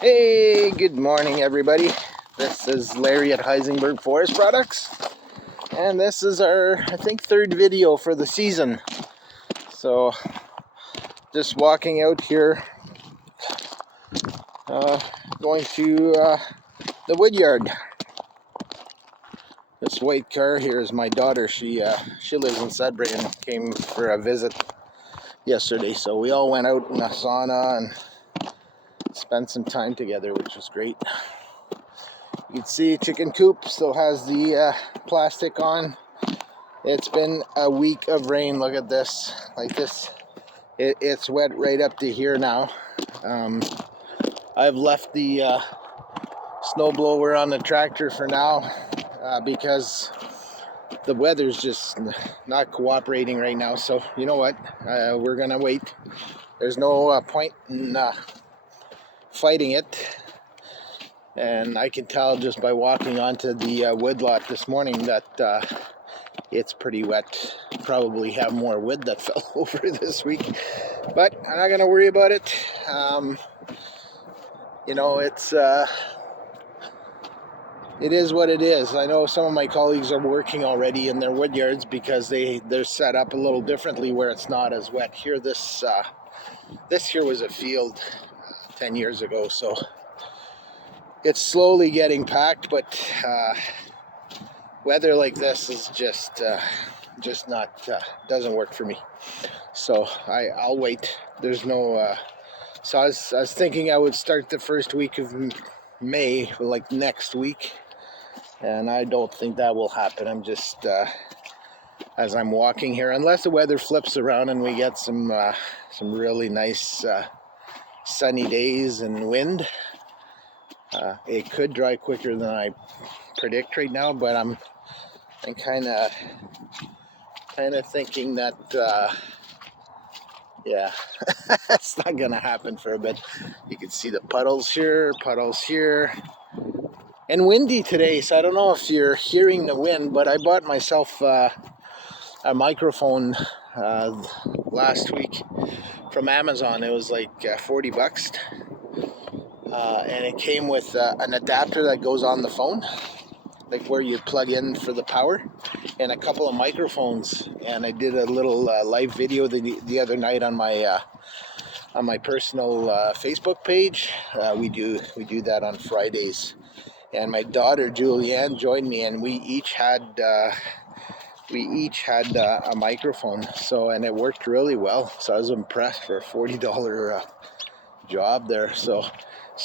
Hey, good morning, everybody. This is Larry at Heisenberg Forest Products, and this is our, I think, third video for the season. So, just walking out here, going to the wood yard. This white car here is my daughter. She lives in Sudbury and came for a visit yesterday. So we all went out in the sauna and spent some time together, which was great. You can see chicken coop still has the plastic on. It's been a week of rain. Look at this. Like this, it's wet right up to here now. I've left the snowblower on the tractor for now because the weather's just not cooperating right now. So you know what? We're gonna wait. There's no point in fighting it. And I can tell just by walking onto the woodlot this morning that it's pretty wet. Probably have more wood that fell over this week, but I'm not going to worry about it. You know, it is what it is. I know some of my colleagues are working already in their wood yards because they're set up a little differently where it's not as wet. Here, this here was a field 10 years ago, so it's slowly getting packed, but weather like this is just not doesn't work for me. So I'll wait. There's no so I was thinking I would start the first week of May, like next week, and I don't think that will happen. I'm just as I'm walking here, unless the weather flips around and we get some really nice sunny days and wind. It could dry quicker than I predict right now, but I'm kind of thinking that yeah, it's not gonna happen for a bit. You can see the puddles here, and windy today. So I don't know if you're hearing the wind, but I bought myself a microphone last week from Amazon. It was like $40. And it came with an adapter that goes on the phone, like where you plug in for the power, and a couple of microphones. And I did a little live video the other night on my personal Facebook page. We do that on Fridays, and my daughter Julianne joined me, and we each had a microphone. So, and it worked really well. So I was impressed for a $40 job there. So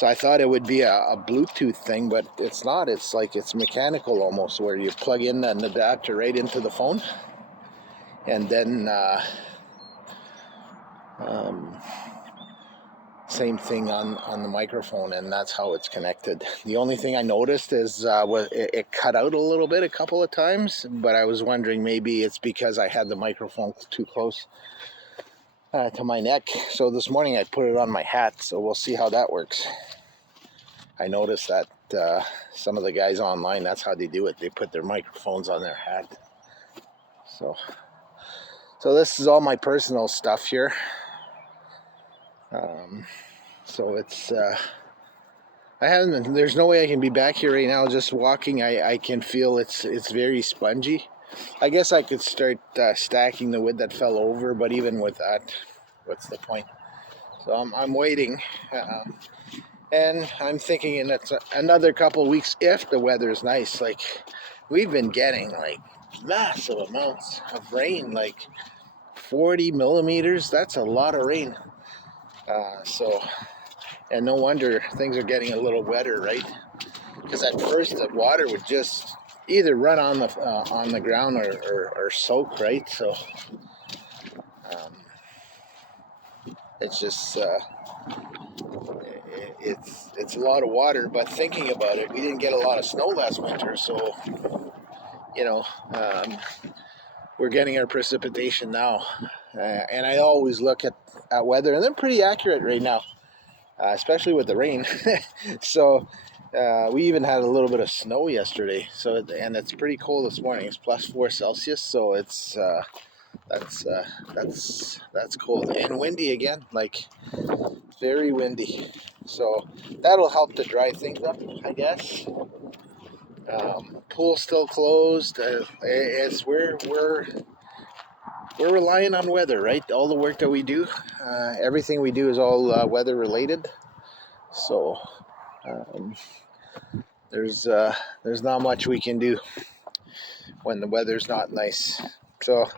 I thought it would be a Bluetooth thing, but it's not. It's like it's mechanical almost, where you plug in an adapter right into the phone, and then same thing on the microphone, and that's how it's connected. The only thing I noticed is it cut out a little bit a couple of times, but I was wondering maybe it's because I had the microphone too close to my neck. So this morning I put it on my hat, so we'll see how that works. I noticed that some of the guys online, that's how they do it. They put their microphones on their hat. So this is all my personal stuff here. So it's there's no way I can be back here right now just walking. I can feel it's very spongy. I guess I could start stacking the wood that fell over, but even with that, what's the point? So I'm waiting, and I'm thinking in another couple of weeks, if the weather is nice. Like, we've been getting like massive amounts of rain, like 40 millimeters. That's a lot of rain. And no wonder things are getting a little wetter, right? Because at first the water would just either run on the ground or soak, right? So it's just it's a lot of water. But thinking about it, we didn't get a lot of snow last winter, so we're getting our precipitation now. And I always look at weather, and they're pretty accurate right now, especially with the rain. So we even had a little bit of snow yesterday. So and it's pretty cold this morning. It's +4 Celsius. So it's that's cold and windy again. Like, very windy. So that'll help to dry things up, I guess. Pool's still closed. We're relying on weather, right? All the work that we do, everything we do is all weather related. So um, there's not much we can do when the weather's not nice. So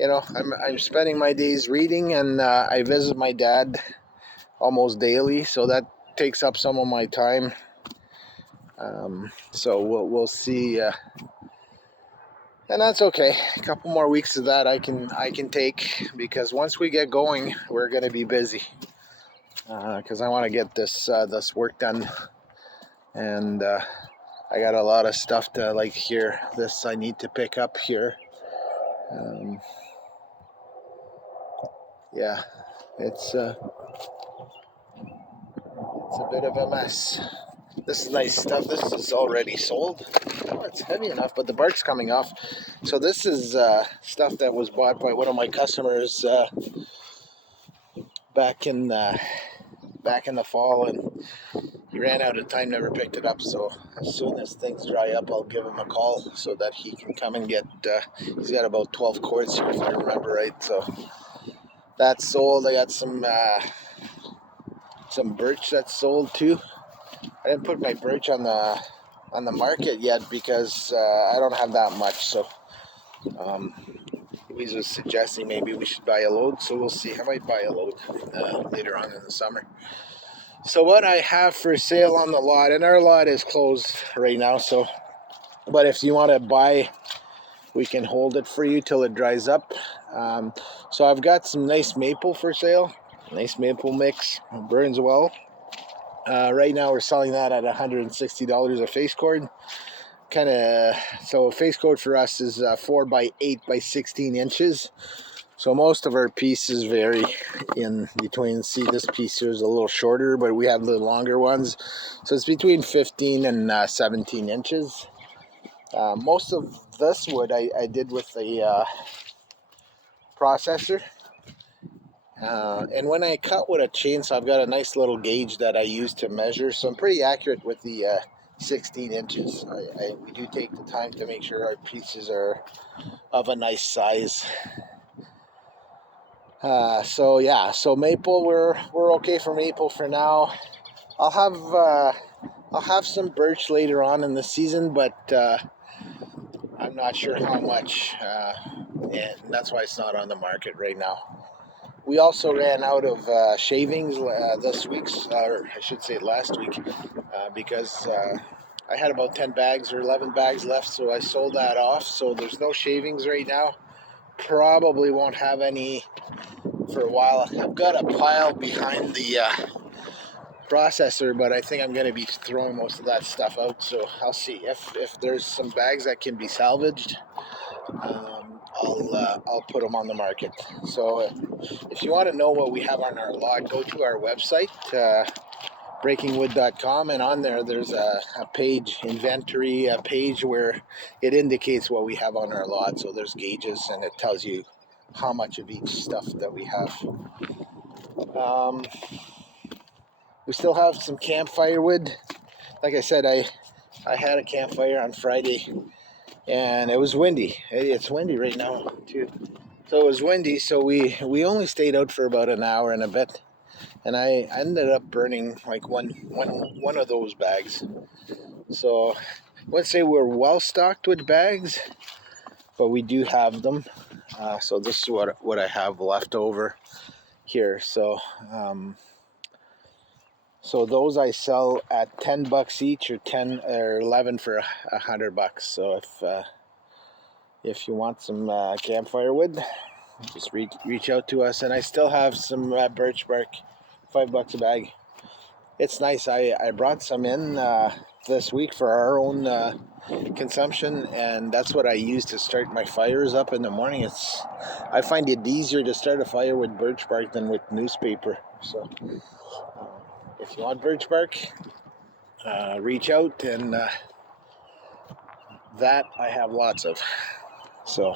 I'm spending my days reading, and I visit my dad almost daily, so that takes up some of my time. So we'll see, and that's okay. A couple more weeks of that I can take, because once we get going, we're going to be busy. Because I want to get this work done, and I got a lot of stuff to, like, here. This I need to pick up here. Yeah, it's a bit of a mess. This is nice stuff. This is already sold. Oh, it's heavy enough, but the bark's coming off. So this is stuff that was bought by one of my customers back in the fall, and he ran out of time, never picked it up. So as soon as things dry up, I'll give him a call so that he can come and get. He's got about 12 cords here, if I remember right. So that's sold. I got some birch that's sold too. I didn't put my birch on the market yet because I don't have that much. So he was suggesting maybe we should buy a load. So we'll see. I might buy a load later on in the summer. So what I have for sale on the lot, and our lot is closed right now. So, but if you want to buy, we can hold it for you till it dries up. So I've got some nice maple for sale. Nice maple mix, burns well. Right now we're selling that at $160 a face cord. So a face cord for us is 4 by 8 by 16 inches. So most of our pieces vary in between. See, this piece here is a little shorter, but we have the longer ones. So it's between 15 and 17 inches. Most of this wood I did with the processor. And when I cut with a chainsaw, I've got a nice little gauge that I use to measure. So I'm pretty accurate with the 16 inches. We do take the time to make sure our pieces are of a nice size. So maple, we're okay for maple for now. I'll have some birch later on in the season, but I'm not sure how much, and that's why it's not on the market right now. We also ran out of shavings this week, or I should say last week, because I had about 10 bags or 11 bags left, so I sold that off. So there's no shavings right now. Probably won't have any for a while. I've got a pile behind the processor, but I think I'm going to be throwing most of that stuff out. So I'll see if there's some bags that can be salvaged. I'll put them on the market. So if you want to know what we have on our lot, go to our website, breakingwood.com, and on there's a page, inventory, a page where it indicates what we have on our lot. So there's gauges, and it tells you how much of each stuff that we have. We still have some campfire wood. Like I said, I had a campfire on Friday, and it was windy. It's windy right now too. So it was windy, so we only stayed out for about an hour and a bit, and I ended up burning like one of those bags. So I wouldn't say we're well stocked with bags, but we do have them. So this is what I have left over here. So so those I sell at $10 each, or 10 or 11 for $100. So if you want some campfire wood, just reach out to us. And I still have some birch bark, $5 a bag. It's nice. I brought some in this week for our own consumption, and that's what I use to start my fires up in the morning. I find it easier to start a fire with birch bark than with newspaper. So if you want birch bark, reach out, and that I have lots of. So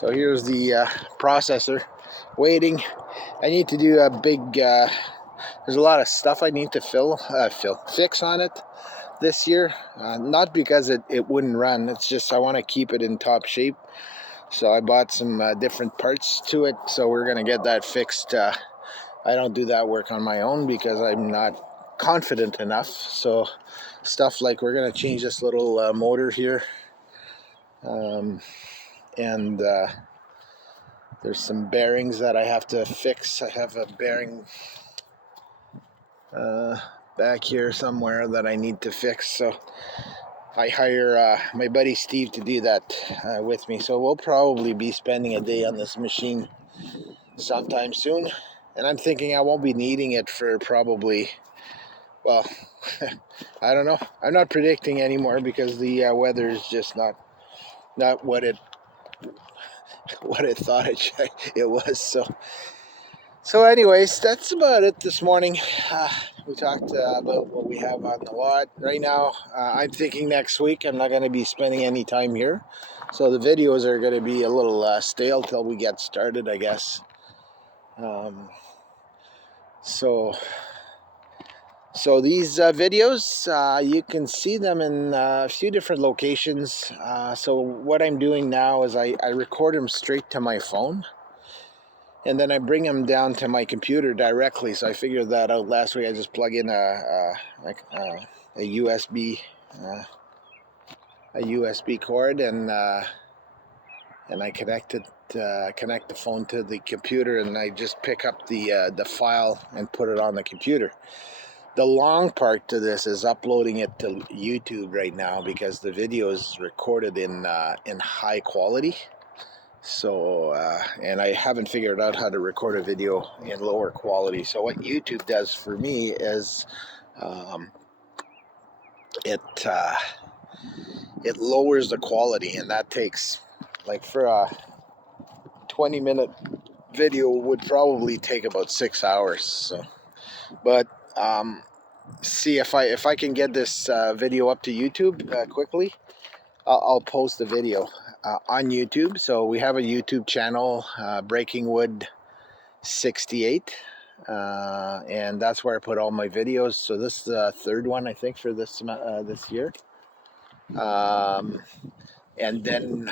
here's the processor waiting. I need to do a big there's a lot of stuff I need to fix on it this year. Not because it wouldn't run. It's just I want to keep it in top shape. So I bought some different parts to it. So we're gonna get that fixed. I don't do that work on my own because I'm not confident enough. So stuff like we're gonna change this little motor here, and there's some bearings that I have to fix. I have a bearing back here somewhere that I need to fix. So I hire my buddy Steve to do that with me. So we'll probably be spending a day on this machine sometime soon. And I'm thinking I won't be needing it for probably, well, I don't know. I'm not predicting anymore because the weather is just not what it thought it was. So anyways, that's about it this morning. We talked about what we have on the lot right now. I'm thinking next week I'm not going to be spending any time here, so the videos are going to be a little stale till we get started, I guess. So these videos, you can see them in a few different locations. So what I'm doing now is I record them straight to my phone, and then I bring them down to my computer directly. So I figured that out last week. I just plug in a USB cord, and I connect the phone to the computer, and I just pick up the file and put it on the computer. The long part to this is uploading it to YouTube right now because the video is recorded in high quality. So, and I haven't figured out how to record a video in lower quality. So what YouTube does for me is it lowers the quality, and that takes, like, for a 20-minute video would probably take about 6 hours. So, but see if I can get this video up to YouTube quickly, I'll post the video on YouTube. So we have a YouTube channel, Breaking Wood 68, and that's where I put all my videos. So this is the third one, I think, for this year. And then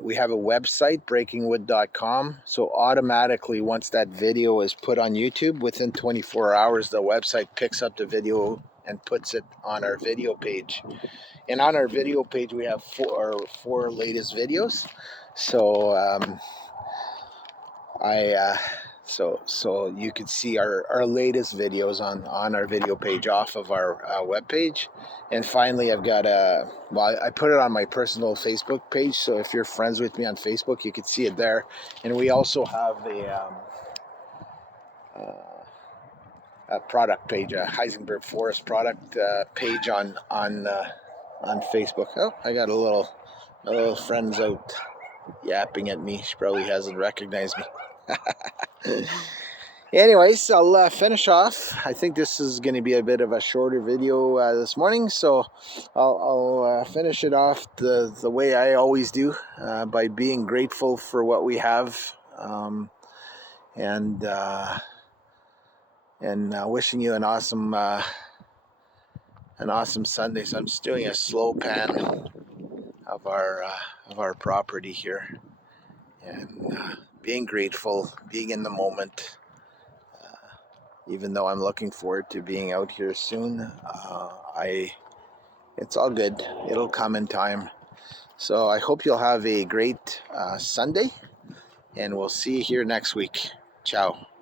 we have a website, breakingwood.com. So automatically, once that video is put on YouTube, within 24 hours, the website picks up the video and puts it on our video page. And on our video page, we have four latest videos. So so you can see our latest videos on our video page off of our web page. And finally, I've got I put it on my personal Facebook page, so if you're friends with me on Facebook, you can see it there. And we also have a product page, a Heisenberg Forest product page on Facebook. Oh, I got a little friend's out yapping at me. She probably hasn't recognized me. Anyways, I'll finish off. I think this is going to be a bit of a shorter video this morning, so I'll finish it off the way I always do, by being grateful for what we have, and wishing you an awesome Sunday. So I'm just doing a slow pan of our property here, and being grateful, being in the moment. Even though I'm looking forward to being out here soon, it's all good. It'll come in time. So I hope you'll have a great Sunday, and we'll see you here next week. Ciao.